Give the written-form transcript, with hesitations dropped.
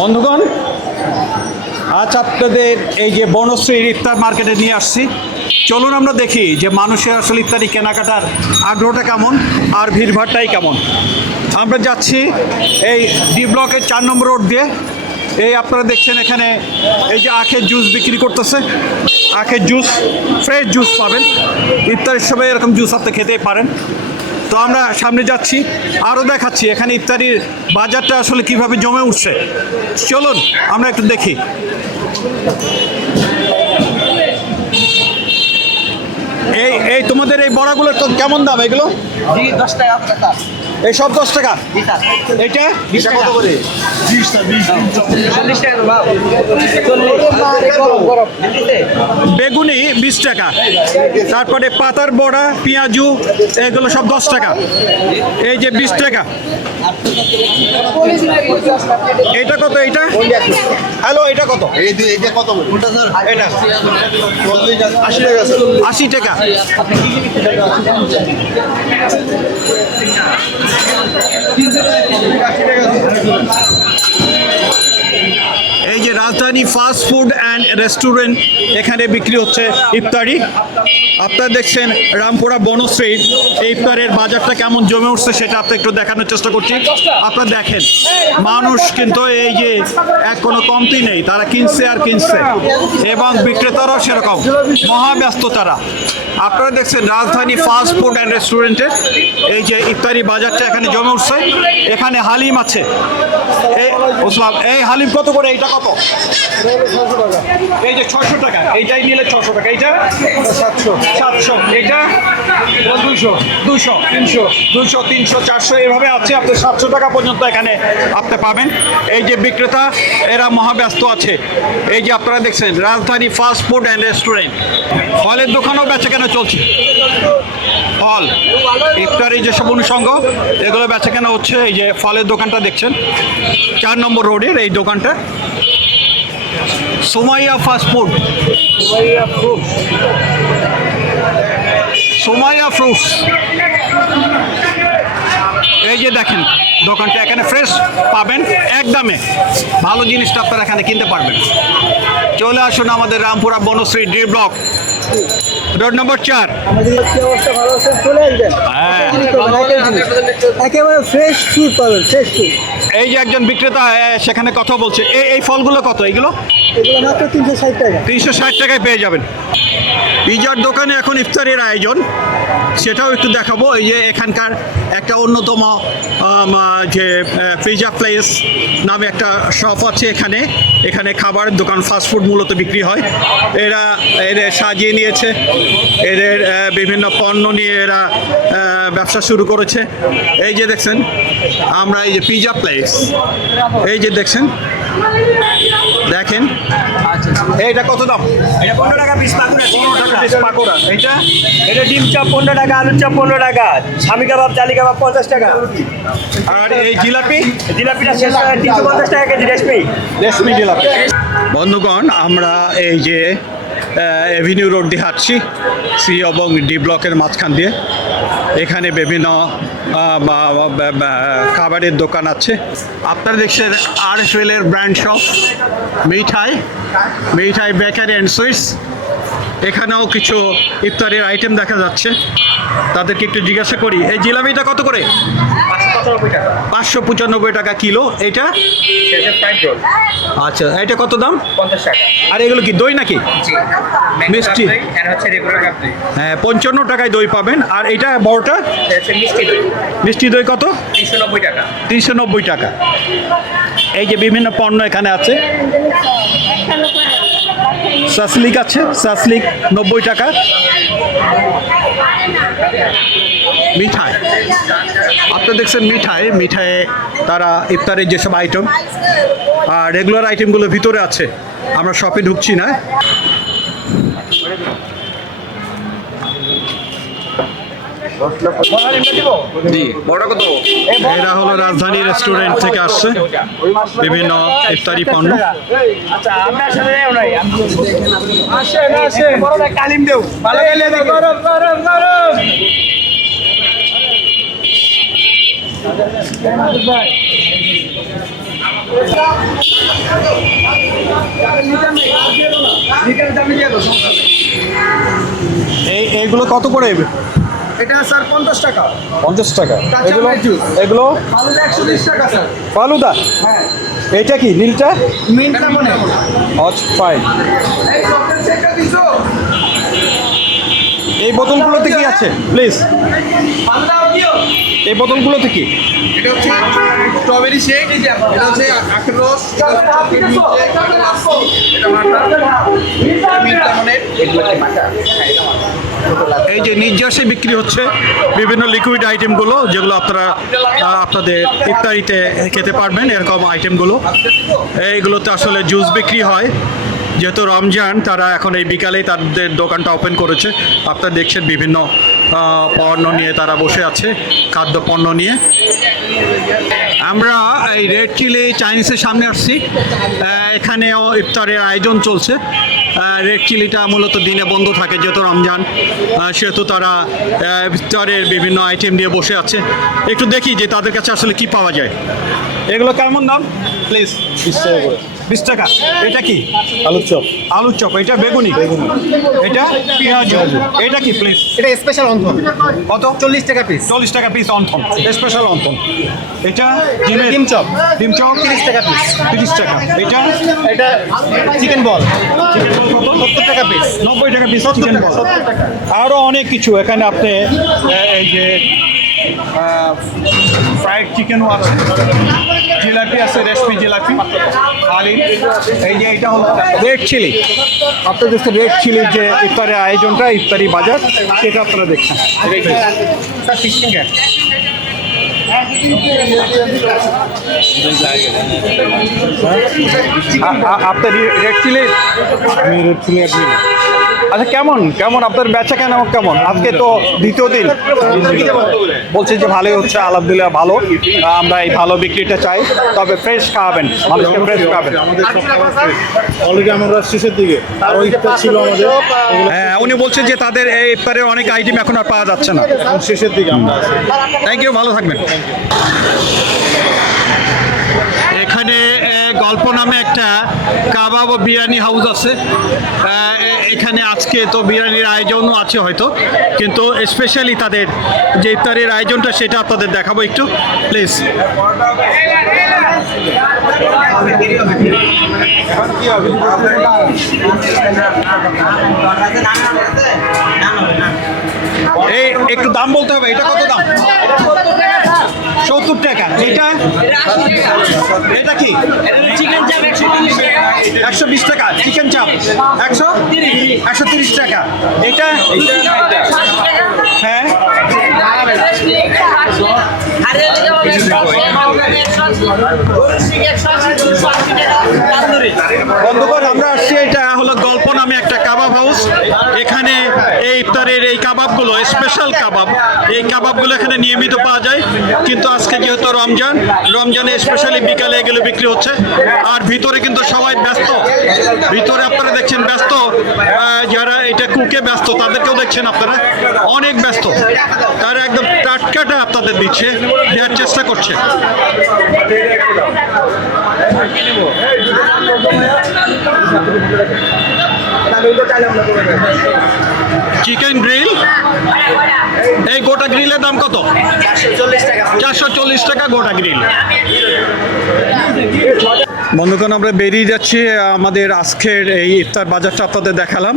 বন্ধুগণ, আজ আপনাদের এই যে বনশ্রীর ইফতার মার্কেটে নিয়ে আসছি। চলুন আমরা দেখি যে মানুষের আসলে ইফতারি কেনাকাটার আগ্রহটা কেমন আর ভিড়ভাড়টাই কেমন। আমরা যাচ্ছি এই ডি ব্লকের 4 নম্বর রোড দিয়ে। এই আপনারা দেখছেন এখানে এই যে আখের জুস বিক্রি করতেছে। আখের জুস, ফ্রেশ জুস পাবেন। ইফতারের সময় এরকম জুস আপনি খেতেই পারেন। তো আমরা সামনে যাচ্ছি, আরও দেখাচ্ছি এখানে ইফতারির বাজারটা আসলে কিভাবে জমে উঠছে। চলুন আমরা একটু দেখি। এই এই তোমাদের এই বড়াগুলো তো কেমন দাম এগুলো? 10 টাকা। এই সব 10 টাকা। এটা 20 টাকা করে। 40 টাকা বাবা। বেগুনি 20 টাকা, তারপরে পাতার বড়া, পেঁয়াজু এগুলো সব 10 টাকা। এই যে 20 টাকা। এটা কত? এইটা হ্যালো, এটা কত? এইটা কত? কোনটা স্যার? এটা 80 টাকা। এই যে রাজধানী ফাস্ট ফুড অ্যান্ড রেস্টুরেন্ট, এখানে বিক্রি হচ্ছে ইফতারি। আপনারা দেখছেন রামপুরা বনশ্রীর এই ইফতারের বাজারটা কেমন জমে উঠছে সেটা আপনি একটু দেখানোর চেষ্টা করছি। আপনারা দেখেন মানুষ কিন্তু এই যে কোনো কমতি নেই, তারা কিনছে আর কিনছে, এবং বিক্রেতারাও সেরকম মহাব্যস্ত তারা। আপনারা দেখছেন রাজধানী ফাস্ট ফুড অ্যান্ড রেস্টুরেন্টের এই যে ইফতারি বাজারটা এখানে জমে উঠছে। এখানে হালিম আছে। এই হালিম কত করে? এইটা কত? এই যে 600 টাকা। এইটাই নিলে 600 টাকা। এইটা 700। এইটা 200, 300, 400 এভাবে আছে। আপনি 700 টাকা পর্যন্ত এখানে আপনি পাবেন। এই যে বিক্রেতা এরা মহাব্যস্ত আছে। এই যে আপনারা দেখছেন রাজধানী ফাস্ট ফুড অ্যান্ড রেস্টুরেন্ট। ফলের দোকানও বেচা কেনা চলছে। ফল ইফতারি যেসব অনুষঙ্গ এগুলো বেচা কেনা হচ্ছে। এই যে ফলের দোকানটা দেখছেন 4 নম্বর রোডের এই দোকানটা, Somaiya fast food, Somaiya fruits. এই যে দেখেন দোকানটা, এখানে ফ্রেশ পাবেন একদমে। ভালো জিনিসটা আপনারা এখানে কিনতে পারবেন। চলে আসুন আমাদের Rampura Banasree D block, road number 4। আমাদের কি অবস্থা ভালো আছে, চলে আসবেন। হ্যাঁ, একেবারে ফ্রেশ ফ্রুট পাবেন, ফ্রেশ ফ্রুট। এই যে একজন বিক্রেতা সেখানে কথা বলছে। এই ফলগুলো কত? এগুলো এগুলো মাত্র 360 টাকা। 360 টাকায় পেয়ে যাবেন। পিজার দোকানে এখন ইফতারের আয়োজন, সেটাও একটু দেখাবো। এই যে এখানকার একটা অন্যতম যে পিজা প্লেস নামে একটা শপ আছে এখানে। এখানে খাবারের দোকান, ফাস্টফুড মূলত বিক্রি হয়। এদের সাজিয়ে নিয়েছে, এদের বিভিন্ন পণ্য নিয়ে এরা ব্যবসা শুরু করেছে। এই যে দেখছেন আমরা এই যে পিজা প্লেস, এই যে দেখছেন, দেখেন এইটা কত দাম? এটা 15 টাকা পিস পাকুড়া। 15 টাকা পিস পাকোড়া। এইটা এটা ডিম চপ 15 টাকা, আলুর চপ 15 টাকা, স্বামী কাবাব, জালি কাবাব 50 টাকা। আর এই জিলাপি, জিলাপিটা 350 টাকা কেজি রেশমি জিলাপি। বন্ধুগণ, আমরা এই যে এভিনিউ রোড দিয়ে হাঁটছি, সি এবং ডি ব্লকের মাঝখান দিয়ে। এখানে বিভিন্ন খাবারের দোকান আছে। আপনারা দেখছেন আরএফএলের brand shop Mithai bakery and sweets. এখানেও কিছু ইফতারের আইটেম দেখা যাচ্ছে। তাদেরকে একটু জিজ্ঞাসা করি, এই জিলাপিটা কত করে? 595 টাকা কিলো। এটা আচ্ছা, এটা কত দাম? 50 টাকা। আর এগুলো কি দই নাকি? মিষ্টি। হ্যাঁ, 55 টাকায় দই পাবেন। আর এটা বড়টা মিষ্টি দই কত? 390 টাকা। 390 টাকা। এই যে বিভিন্ন পণ্য এখানে আছে। সাসলিক আছে, সাসলিক 90 টাকা। মিঠাই, আপনারা দেখছেন মিঠাইয়ে তারা ইফতারের যেসব আইটেম আর রেগুলার আইটেমগুলো ভিতরে আছে। আমরা শপে ঢুকছি না। এরা হলো রাজধানী রেস্টুরেন্ট থেকে আসছে বিভিন্ন ইফতারি পণ্য। কালিম দেও এইগুলো কত করে? এটা স্যার 50 টাকা। 50 টাকা। কাঁচা এগুলো আমের জুস। এগুলো ফালুদা 120 টাকা স্যার। ফালুদা। হ্যাঁ, এইটা কি নীলটা? মিন্ট লেমনের। আচ্ছা ফাইন। এই চকলেট শেকটা দিছো? এই বোতলগুলোতে কি আছে প্লিজ? ফালুদাও দিও। এই বোতলগুলোতে কি? এটা হচ্ছে স্ট্রবেরি শেক, এটা হচ্ছে আখের রস, এটা হচ্ছে চকলেট মিল্ক শেক, এটা লাস্সি, এটা মাঠা, এটা মিন্ট লেমনের, এই যে নির্যাসে বিক্রি হচ্ছে বিভিন্ন লিকুইড আইটেমগুলো, যেগুলো আপনারা আপনাদের ইফতারিতে খেতে পারবেন। এরকম আইটেমগুলো এইগুলোতে আসলে জুস বিক্রি হয়। যেহেতু রমজান, তারা এখন এই বিকালেই তাদের দোকানটা ওপেন করেছে। আপনারা দেখছেন বিভিন্ন পণ্য নিয়ে তারা বসে আছে, খাদ্য পণ্য নিয়ে। আমরা এই রেড চিলি চাইনিজের সামনে আসছি। এখানেও ইফতারের আয়োজন চলছে। রেড চিলিটা মূলত দিনে বন্ধ থাকে, যেহেতু রমজান, সেহেতু তারা ইফতারের বিভিন্ন আইটেম নিয়ে বসে আছে। একটু দেখি যে তাদের কাছে আসলে কি পাওয়া যায়। এগুলো কেমন দাম প্লিজ? 20 টাকা করে। 20 টাকা। এটা কি? আলুর চপ। আলুর চপ। এটা বেগুনি। এটা পেঁয়াজ। এটা কি প্লিজ? এটা স্পেশাল অন্থন। কত? 40 টাকা পিস। 40 টাকা পিস অন্থন, স্পেশাল অন্থন। এটা ডিমের ডিম চপ। ডিম চপ 30 টাকা পিস। 30 টাকা। এটা এটা চিকেন বল। চিকেন বল কত? 70 টাকা পিস। 90 টাকা পিস চিকেন বল। 70 টাকা। আরও অনেক কিছু এখানে আপনি এই যে ফ্রাইড চিকেনও আছে, জিলাপি আছে, রেশমি জিলাপি, হালিম। এই যে এটা হলো রেড চিলি। আপনাদের দেখতে রেড চিলির যে ইফতারের আয়োজনটা, ইফতারি বাজার, সেটা আপনারা দেখছেন। Sir fish finger. আপনার রেড চিলি? আমি রেড চিলি আপনি। আচ্ছা, কেমন কেমন আপনার বেচা কেন কেমন? আজকে তো দ্বিতীয় দিন, বলছে যে ভালোই হচ্ছে, আলহামদুলিল্লাহ ভালো। আমরা এই ভালো বিক্রিটা চাই, তবে ফ্রেশ খাওয়াবেন, মানুষকে ফ্রেশ খাওয়াবেন। অলরেডি আমরা শেষের দিকে আরো ইফতার ছিল আমাদের, হ্যাঁ, উনি বলছেন যে তাদের এই ইফতারের অনেক আইটেম এখন আর পাওয়া যাচ্ছে না। এখন শেষের দিকে আমরা আছি। থ্যাংক ইউ, ভালো থাকবেন। এখানে গল্প নামে একটা কাবাব ও বিরিয়ানি হাউস আছে। এখানে আজকে তো বিরিয়ানির আয়োজনও আছে হয়তো, কিন্তু স্পেশালি তাদের যে ইফতারের আয়োজনটা সেটা আপনাদের দেখাবো একটু প্লিজ। এই একটু দাম বলতে হবে, এটা কত দাম? 70 টাকা। এটা এটা কি? চিকেন চাপ 130 টাকা। 120 টাকা। চিকেন চাপ 130 টাকা। এটা হ্যাঁ, বন্ধুগণ, আমরা আসছি, এটা হলো গল্প নামে একটা কাবাব হাউস। এখানে এই ইফতারের এই কাবাবগুলো, স্পেশাল কাবাব, এই কাবাবগুলো এখানে নিয়মিত পাওয়া যায়। কিন্তু আজকে যেহেতু রমজানে স্পেশালি বিকালে এগুলো বিক্রি হচ্ছে। আর ভিতরে কিন্তু সবাই ব্যস্ত, ভিতরে আপনারা দেখছেন ব্যস্ত, যারা এটা কুকে ব্যস্ত তাদেরকেও দেখছেন আপনারা, অনেক ব্যস্ত। তারা একদম টাটকাটা আপনাদের দিচ্ছে, দেওয়ার চেষ্টা করছে। চিকেন গ্রিল, এই গোটা গ্রিলের দাম কত? 440 টাকা গোটা গ্রিল। বন্ধুগণ, আমরা বেরিয়ে যাচ্ছি। আমাদের আজকের এই ইফতার বাজারটা আপনাদের দেখালাম।